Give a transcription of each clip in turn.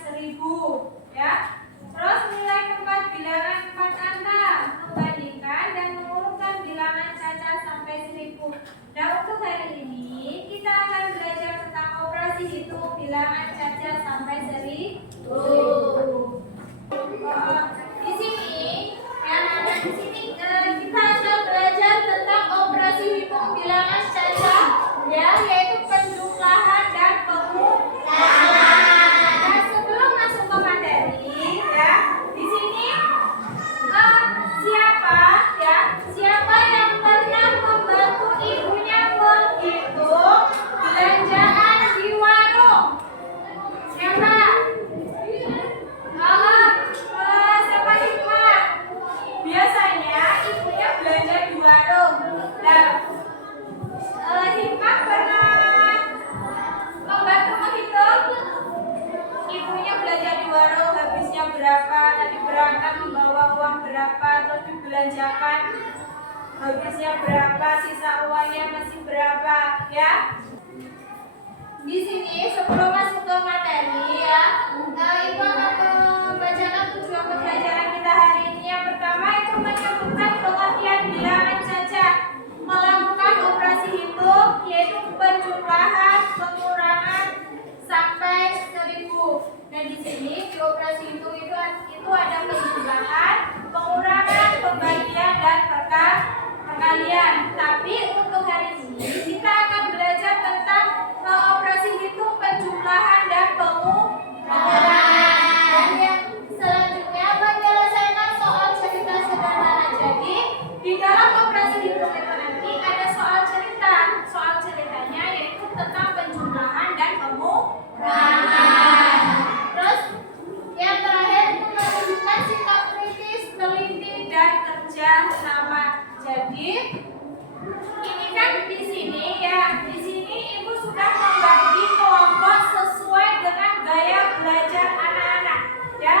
1000 ya. Terus nilai tempat bilangan 4 angka, membandingkan dan mengurutkan bilangan caca sampai 1000. Nah, untuk hari ini kita akan belajar tentang operasi hitung bilangan caca sampai 1000. Di sini ya, di sini kita akan belajar tentang operasi hitung bilangan caca ya, yaitu penjumlahan dan pengurangan. Nah, sebelum masuk ke materi ya, di sini siapa yang pernah membantu ibunya menghitung belanjaan di warung? Siapa? Siapa Hikmah? Biasanya ibunya belanja di warung. Nah, Hikmah pernah membantu menghitung ibunya belanja di warung, habisnya berapa, tadi berangkat membawa uang berapa, terus dibelanjakan habisnya berapa, sisa uangnya masih berapa ya. Di sini sebelum masuk ke materi ya, Ibu akan membacakan tujuan pembelajaran kita hari ini. Yang pertama itu menyebutkan pengertian bilangan caca, melakukan operasi hitung yaitu penjumlahan, pengurangan sampai 1000. Nah, di sini di operasi hitung itu ada penjumlahan, pengurangan, pembagian dan perkalian. Tapi untuk hari ini kita akan belajar tentang operasi hitung penjumlahan dan pengurangan. Dan yang selanjutnya menyelesaikan soal cerita sederhana. Jadi di dalam operasi hitung itu nanti ada soal cerita. Soal ceritanya yaitu tentang penjumlahan dan pengurangan. Terus yang terakhir itu menunjukkan sikap kritis, teliti dan kerja sama. Jadi ini kan di sini ya, di sini Ibu sudah membagi kelompok sesuai dengan gaya belajar anak-anak ya.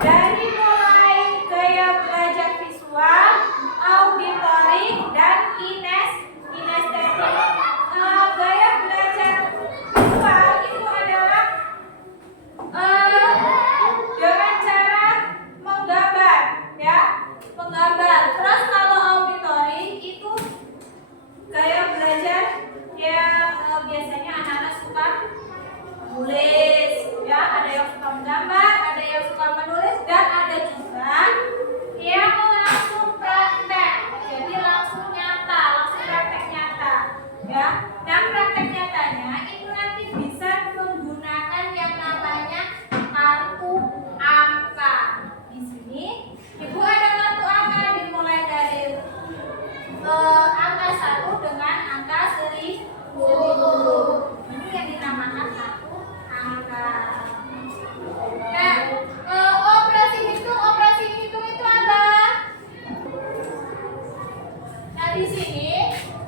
Dari mulai gaya belajar visual, auditory dan kinestetik. Gaya belajar visual itu adalah dengan cara menggambar ya, menggambar. Terus kalau auditory itu gaya belajar yang biasanya anak-anak suka menulis ya, ada yang suka menggambar, ada yang suka menulis, dan ada juga yang langsung praktek, jadi langsung nyata, langsung praktek nyata ya. Nah, praktek nyatanya itu nanti bisa menggunakan yang namanya kartu angka. Di sini Ibu ada kartu angka dimulai dari angka 1 dengan angka 1000. Ini yang dinamakan kartu angka. Nah, operasi hitung itu apa? Nah, di sini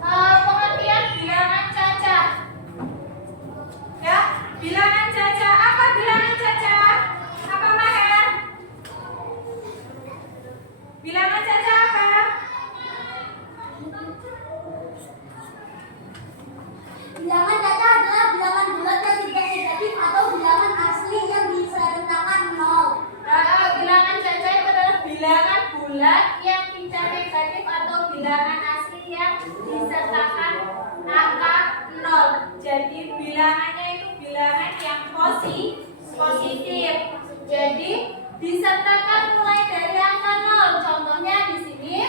pengertian bilangan caca. Ya, bilangan caca. Apa bilangan caca? Apa Maher? Bilangan caca apa? Bilangan caca adalah bilangan bulat yang tidak negatif atau bilangan asli yang disertakan 0. Bilangan caca itu adalah bilangan bulat yang tidak negatif atau bilangan asli yang disertakan angka 0. Jadi bilangannya itu bilangan yang positif. Jadi disertakan mulai dari angka 0. Contohnya di sini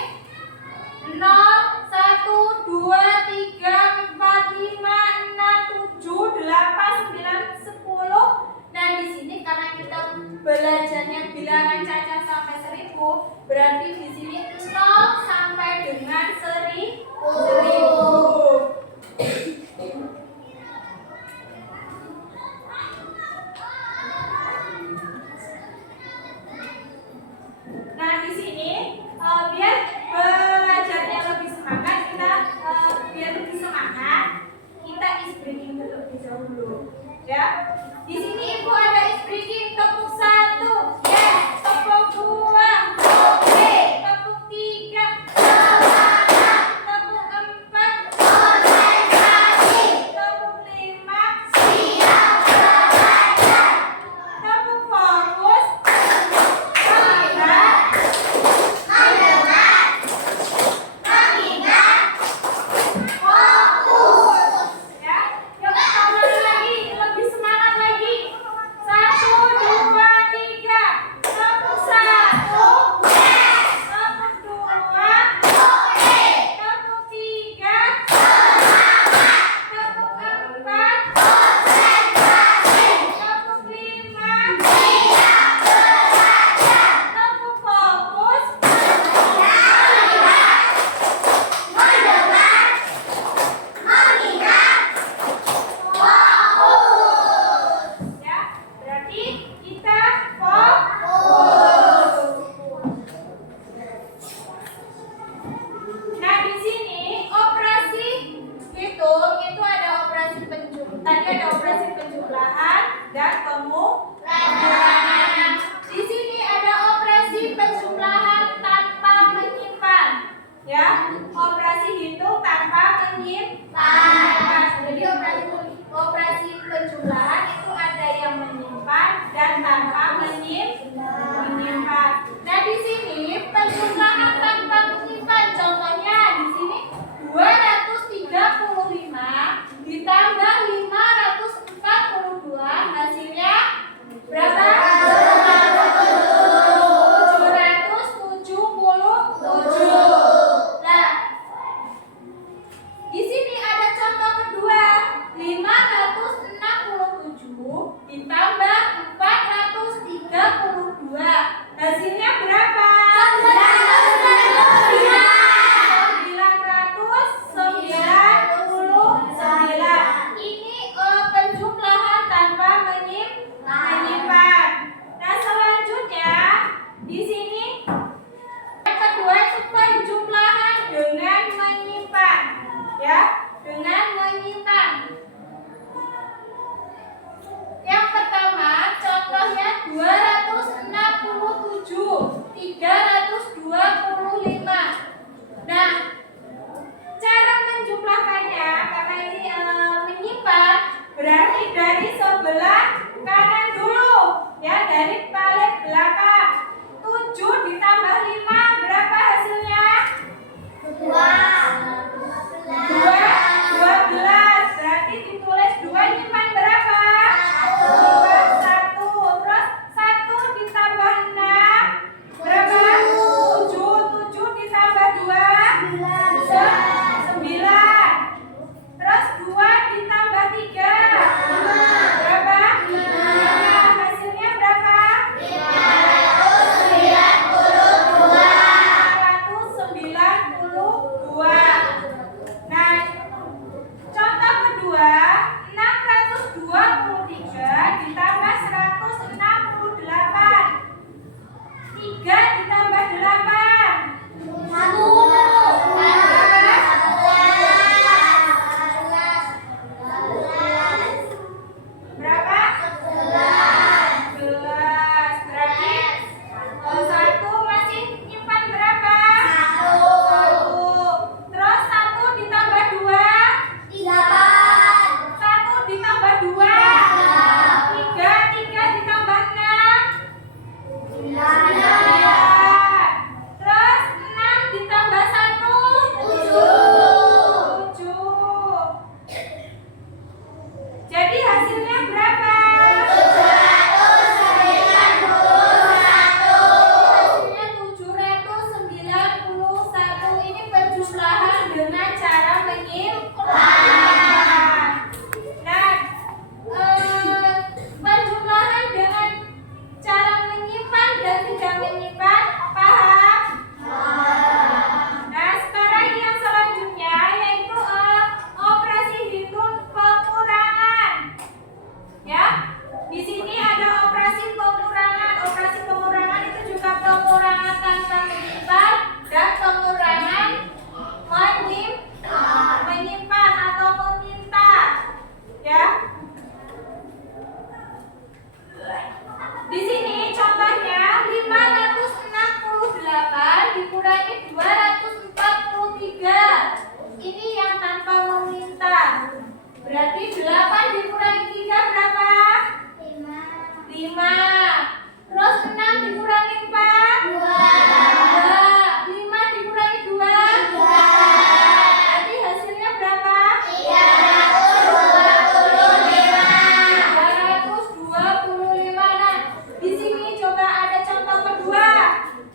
0, 1, 2, 3, 4, 5, 6, 7, 8, 9, 10. Nah, di sini karena kita belajarnya bilangan caca sampai 1000, berarti di sini 0 sampai dengan 1000. Nah, di sini biar belajarnya lebih semangat, kita is breaking terlebih dahulu ya. Di sini Ibu ada is breaking, tepuk 1, yes, tepuk 2, oke, tepuk 3, tepuk 4, tanpa menyimpan. Nah, di sini penjumlahan tanpa menyimpan. Contohnya di sini 235 ditambah 542 hasilnya berapa? 777. Nah, di sini ada contoh kedua, 567 ditambah 432 hasilnya berapa? 999. Ini penjumlahan tanpa menyimpan. Nah, selanjutnya di sini yang kedua itu penjumlahan dengan menyimpan, ya, dengan menyimpan. Yang pertama contohnya 267 325. Nah, cara menjumlahkannya karena ini menyimpan, berarti dari sebelah kanan dulu, ya, dari paling belakang. 7 ditambah 5 berapa hasilnya? 12. Berarti ditulis 2 nyimpan berapa? 1. Terus 1 ditambah 6 berapa? 7. 7 ditambah 2 9. Terus 2 ditambah 3 berapa? 5. Hasilnya berapa? 592. Nah, contoh kedua, 623 ditambah 168. 3 ditambah 8 berapa? 11. Berarti 1 masih nyimpan berapa? 1. Terus 1 ditambah 2 1 ditambah 2 3 ditambah 6 9. Terus 6 ditambah 1 7. Jadi hasilnya berapa? Hasilnya 791. Ini penjumlahan dengan cara menyimpan. Nah, penjumlahan dengan cara menyimpan dan tidak menyimpan, paham? Nah, sekarang yang selanjutnya yaitu operasi hitung pengurangan. Ya, di sini ada operasi pengurangan. Operasi pengurangan itu juga pengurangan tanpa menyimpan dan pengurangan menyimpan atau meminta. Ya. Di sini contohnya 568 dikurangi 243. Ini yang tanpa meminta. Berarti 8 dikurangi 3 berapa? 5. Terus 6 dikurangi 4 2. 5 dikurangi 2 berarti hasilnya berapa? 325. Nah, di sini coba ada contoh kedua.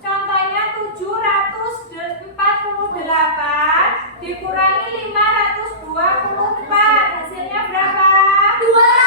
Contohnya 748 dikurangi 524 hasilnya berapa? 2.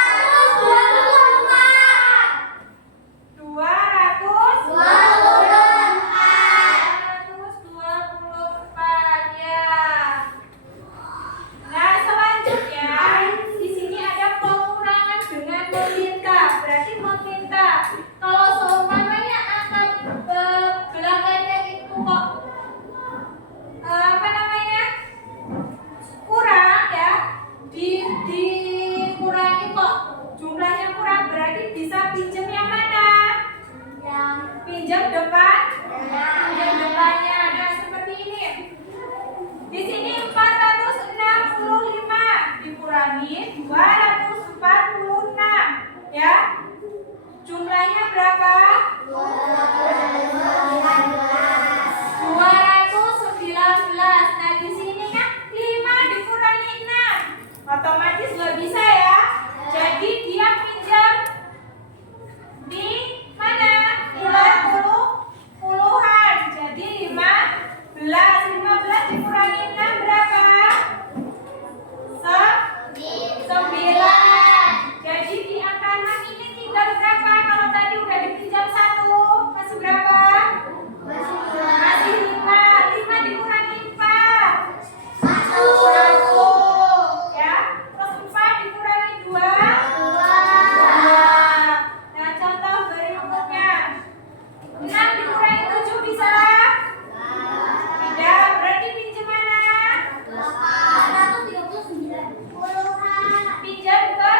jumlahnya berapa? 219. Nah, di sini kan 5 dikurangi 6. Otomatis nggak bisa ya. Jadi dia pinjam di mana? Nilai puluhan. Jadi 15 dikurangi 6 berapa? 9. Jadi di angka 6 ini tinggal berapa? Kalau tadi udah dipinjam 1, masih berapa? Masih 5. 5 dikurangi 4. 1. Ya. Terus 4 dikurangi 2. 2. Nah, contoh berikutnya. 6 dikurangi 7 bisa? Tidak. Berarti pinjam mana? 839. Pinjam ke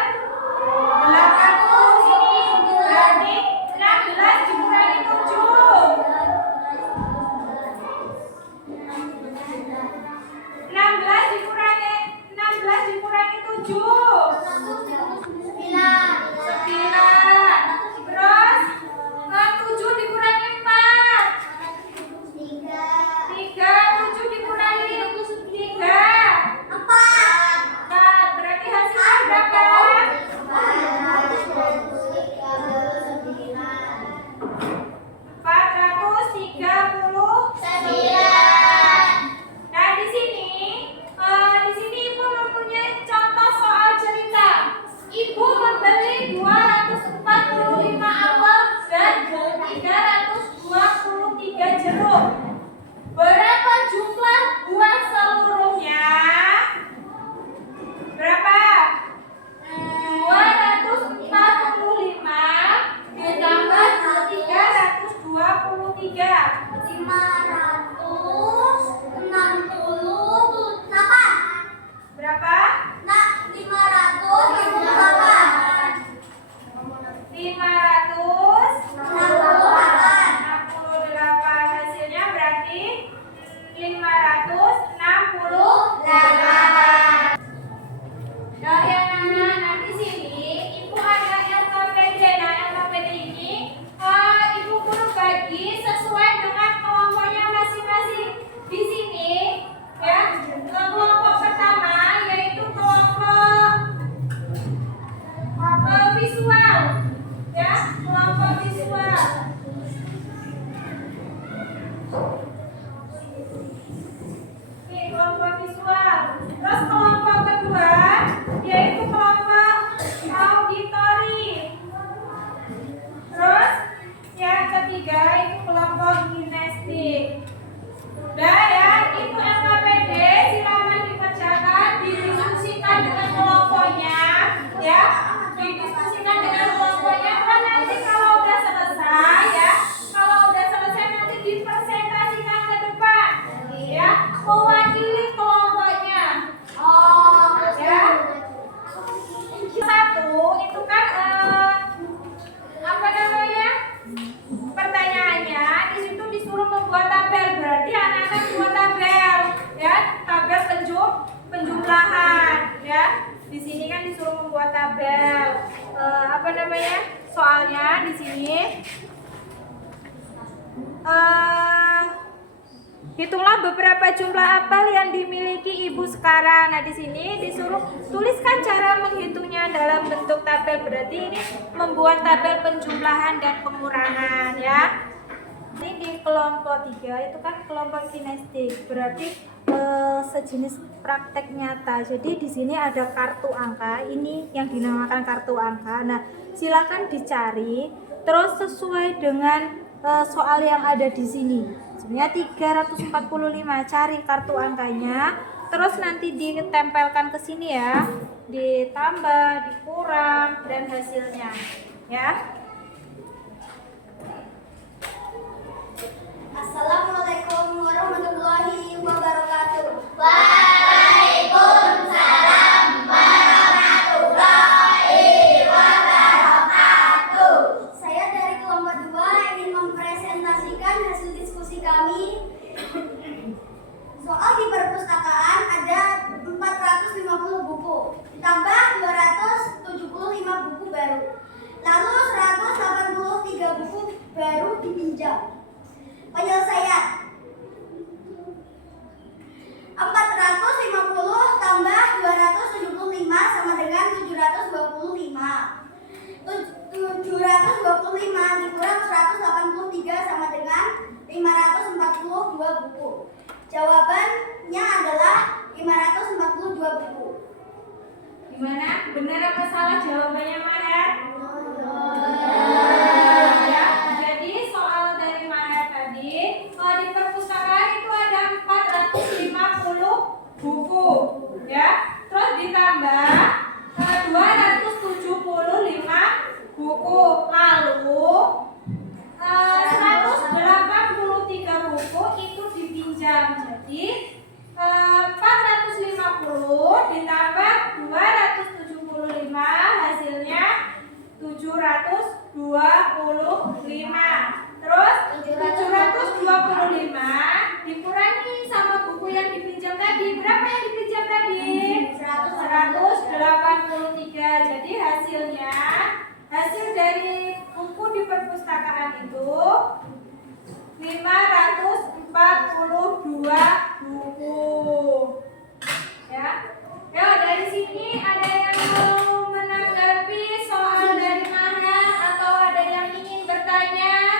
80 sini. Berarti 16 dikurangi 7. 16 dikurangi 7. 9. Terus 7 dikurangi 4. 3. 7 dikurangi 3. 4. Berarti hasilnya berapa? 439. Nah, di sini Ibu mempunyai contoh soal cerita. Ibu membeli 245 apel dan 323 jeruk. Berapa jumlah buah seluruhnya? Berapa? 245 ditambah 323. 568. Berapa? Nah, 568. 568. Hasilnya berarti 568. Nah, yang anak-anak di sini, Ibu ada LKPD. Nah, LKPD ini Ibu guru bagi sesuai dengan kelompoknya masing-masing. Di sini, ya, kelompok pertama yaitu kelompok visual, ya, kelompok visual. Oke, kelompok visual. Terus kelompok kedua yaitu kelompok auditori. Terus yang ketiga itu kelompok kinestik. Udah ya, itu LKPD silakan dikerjakan, didiskusikan dengan kelompoknya, ya, didiskusikan dengan kelompoknya. Kan nanti kalau udah selesai, ya, kalau udah selesai nanti dipresentasikan ke depan, ya, mewakili kelompoknya. Ya. Satu itu kan apa namanya? Pertanyaannya di situ disuruh membuat tabel. Berarti anak-anak buat tabel, ya, tabel penjumlahan, ya. Di sini kan disuruh membuat tabel. Apa namanya? Soalnya di sini hitunglah beberapa jumlah apel yang dimiliki Ibu sekarang. Nah, di sini disuruh tuliskan cara menghitungnya dalam bentuk tabel. Berarti ini membuat tabel penjumlahan dan pengurangan, ya. Ini di kelompok 3 itu kan kelompok kinestik. Berarti sejenis praktek nyata. Jadi di sini ada kartu angka. Ini yang dinamakan kartu angka. Nah, silakan dicari terus sesuai dengan soal yang ada di sini. Sebenarnya 345, cari kartu angkanya, terus nanti ditempelkan ke sini ya, ditambah, dikurang, dan hasilnya, ya. Assalamualaikum warahmatullahi wabarakatuh. Waalaikumsalam warahmatullahi wabarakatuh. Saya dari kelompok 2 ingin mempresentasikan hasil diskusi kami. Soal di perpustakaan ada 450 buku, ditambah 275 buku baru. Lalu Terus 725 dikurangi sama buku yang dipinjam tadi. Berapa yang dipinjam tadi? 183. Jadi hasil dari buku di perpustakaan itu 542 buku. Ya. Ya, dari sini ada yang mau menanggapi soal dari mana atau ada yang ingin bertanya?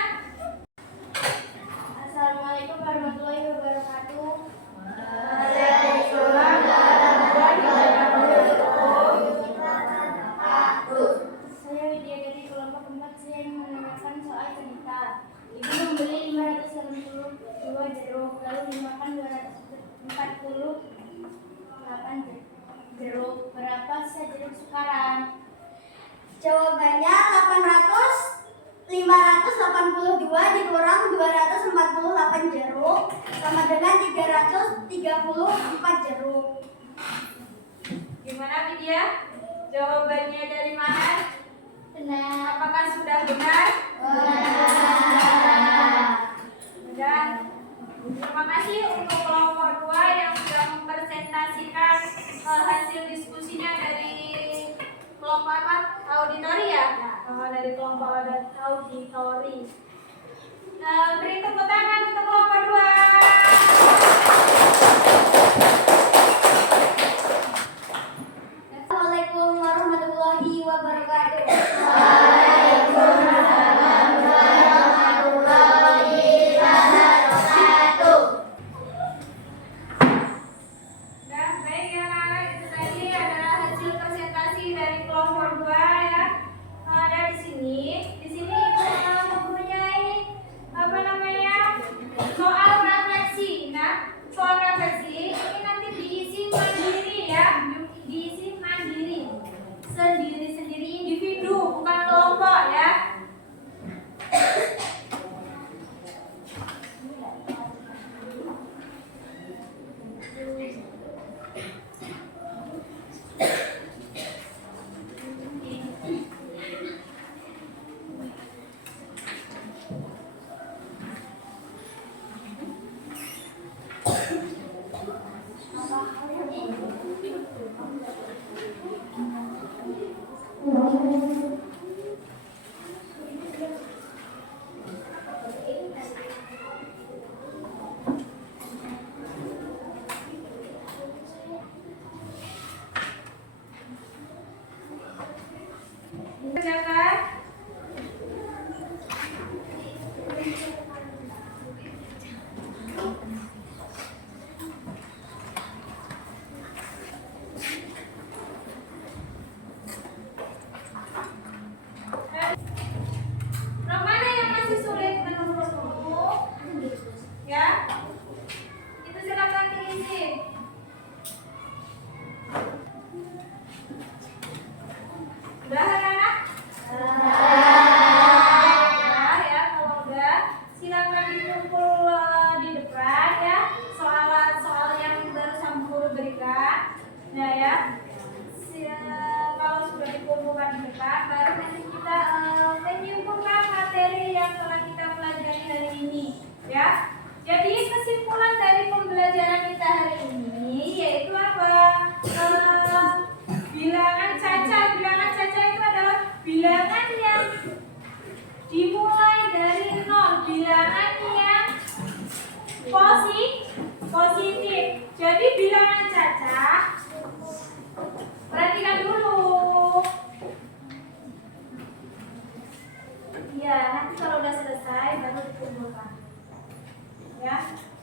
Assalamualaikum warahmatullahi wabarakatuh. Waalaikumsalam warahmatullahi wabarakatuh. Saya Widya dari kelompok 4. Saya ingin menanyakan soal cerita. Ibu membeli 562 jeruk, lalu dimakan 248 jeruk. Berapa sisa jeruk sekarang? Jawabannya 582 dikurang 248 jeruk sama dengan 334 jeruk. Gimana Widya? Jawabannya dari mana? Benar. Apakah sudah benar? Dan terima kasih untuk kelompok 2 yang sudah mempresentasikan hasil diskusinya dari kelompok apa? Auditori ya? Dari kelompok auditori. Beri tepuk tangan untuk kelompok 2. Assalamualaikum warahmatullahi wabarakatuh. Nah, baik ya, itu tadi adalah hasil presentasi dari kelompok 2 ya. Dari sini Ibu mempunyai soal refleksi. Nah, soal refleksi ini nanti diisi mandiri ya, diisi mandiri, sendiri-sendiri individu, bukan kelompok ya. Kerjakan. Mana yang masih sulit menurutmu? Ya, itu silakan diisi. Udah anak-anak? Udah ya, kalau udah silakan dikumpul di depan ya. Soal yang baru sang guru berikan. Nah ya, kalau sudah dikumpulkan di depan, baru nanti kita menyimpulkan materi yang telah kita pelajari hari ini. Ya, jadi kesimpulan dari pembelajaran kita hari ini yaitu apa? Bilangan caca itu adalah bilangan yang dimulai dari 0, bilangan yang positif. Jadi bilangan caca, perhatikan dulu. Ya, nanti kalau udah selesai baru dikumpulkan. Ya,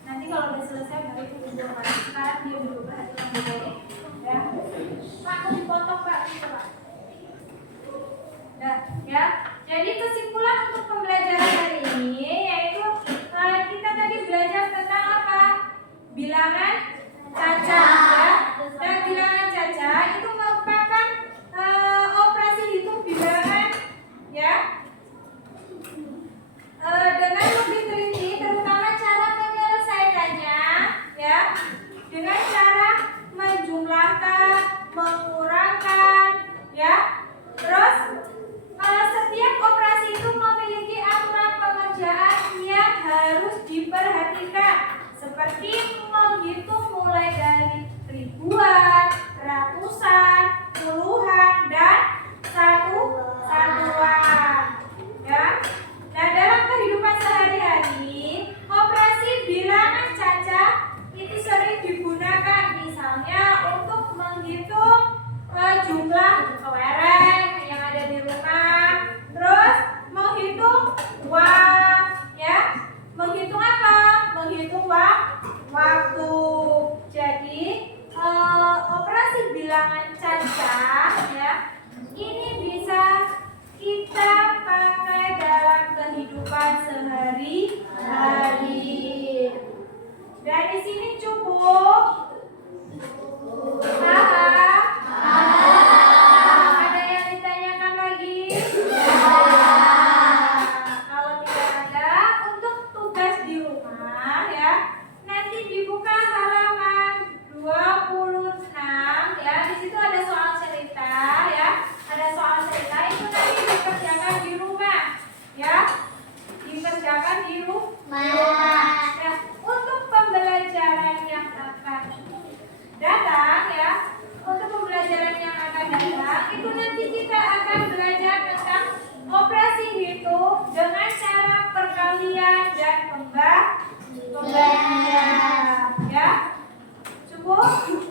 nanti kalau udah selesai baru dikumpulkan. Sekarang dia dulu, perhatikan dulu. Ya, Pak, aku dipotong Pak, gitu Pak. Nah, ya. Jadi kesimpulan untuk pembelajaran hari ini yaitu kita tadi belajar tentang apa? Bilangan caca ya. Dan bilangan caca itu merupakan operasi hitung bilangan ya. Dengan lebih teliti terutama cara menyelesaikannya ya. Dengan cara menjumlahkan, mengurangkan ya. Terus setiap operasi kehidupan sehari-hari. Dan di sini cukup. Ada yang ditanyakan lagi? Kalau tidak ada, untuk tugas di rumah ya, nanti dibuka halaman 26 ya. Di situ ada soal cerita ya. Ada soal cerita itu nanti dikerjakan di rumah ya. Dikerjakan di rumah. Nah, untuk pembelajaran yang akan datang ya, untuk pembelajaran yang akan datang itu nanti kita akan belajar tentang operasi hitung dengan cara perkalian dan pembagian ya. Cukup?